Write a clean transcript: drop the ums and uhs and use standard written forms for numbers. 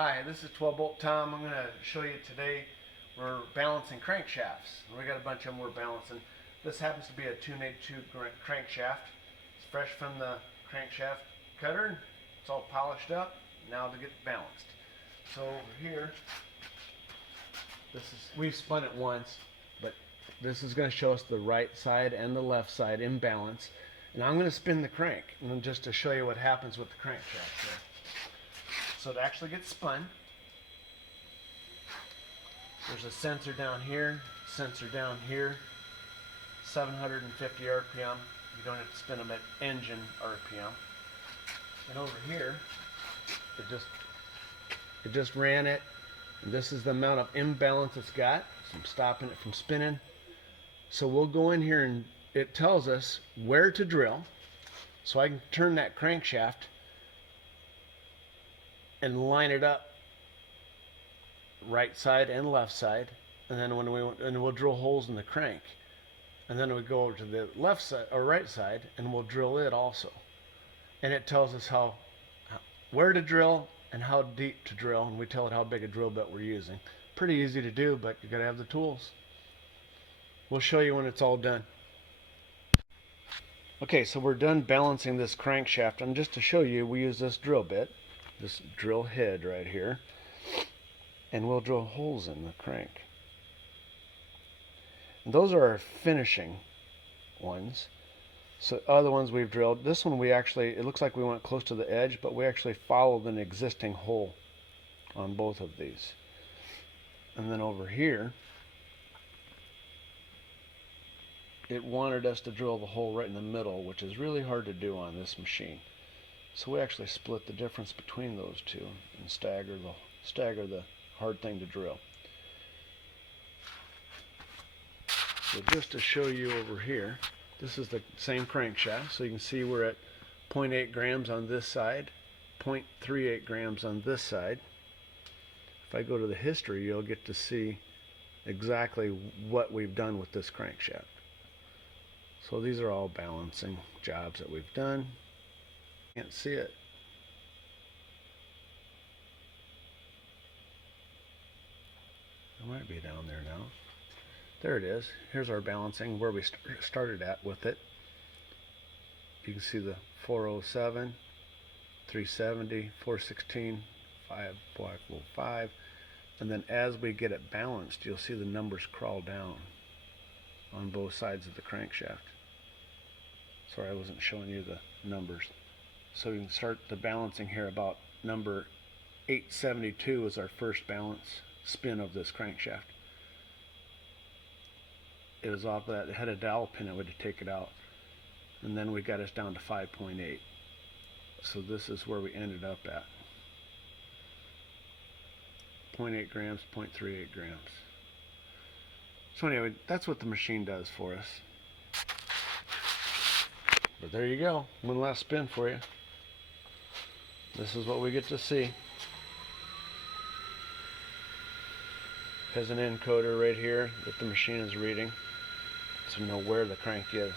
Hi, this is 12 Bolt Tom. I'm going to show you today we're balancing crankshafts. We got a bunch of them we're balancing. This happens to be a 282 crankshaft. It's fresh from the crankshaft cutter. It's all polished up. Now to get balanced. So over here, we've spun it once, but this is going to show us the right side and the left side in balance. And I'm going to spin the crank, and just to show you what happens with the crankshaft here. So to actually get spun, there's a sensor down here, 750 RPM. You don't have to spin them at engine RPM. And over here, it just ran it, and this is the amount of imbalance it's got. So I'm stopping it from spinning. So we'll go in here and it tells us where to drill. So I can turn that crankshaft and line it up right side and left side, and then we'll drill holes in the crank, and then we go over to the left side or right side and we'll drill it also, and it tells us where to drill and how deep to drill, and we tell it how big a drill bit we're using. Pretty easy to do, but you gotta have the tools. We'll show you when it's all done. Okay, so we're done balancing this crankshaft, and just to show you, we use this drill bit, this drill head right here, and we'll drill holes in the crank. And those are our finishing ones. So other ones we've drilled, this one it looks like we went close to the edge, but we actually followed an existing hole on both of these. And then over here, it wanted us to drill the hole right in the middle, which is really hard to do on this machine. So we actually split the difference between those two and stagger the hard thing to drill. So just to show you over here, this is the same crankshaft. So you can see we're at 0.8 grams on this side, 0.38 grams on this side. If I go to the history, you'll get to see exactly what we've done with this crankshaft. So these are all balancing jobs that we've done. Can't see it. It might be down there now. There it is. Here's our balancing, where we started at with it. You can see the 407, 370, 416, 505, and then as we get it balanced, you'll see the numbers crawl down on both sides of the crankshaft. Sorry, I wasn't showing you the numbers. So we can start the balancing here about number 872 is our first balance spin of this crankshaft. It was off that, it had a dowel pin that would take it out. And then we got us down to 5.8. So this is where we ended up at. 0.8 grams, 0.38 grams. So anyway, that's what the machine does for us. But there you go, one last spin for you. This is what we get to see. Has an encoder right here that the machine is reading to know where the crank is.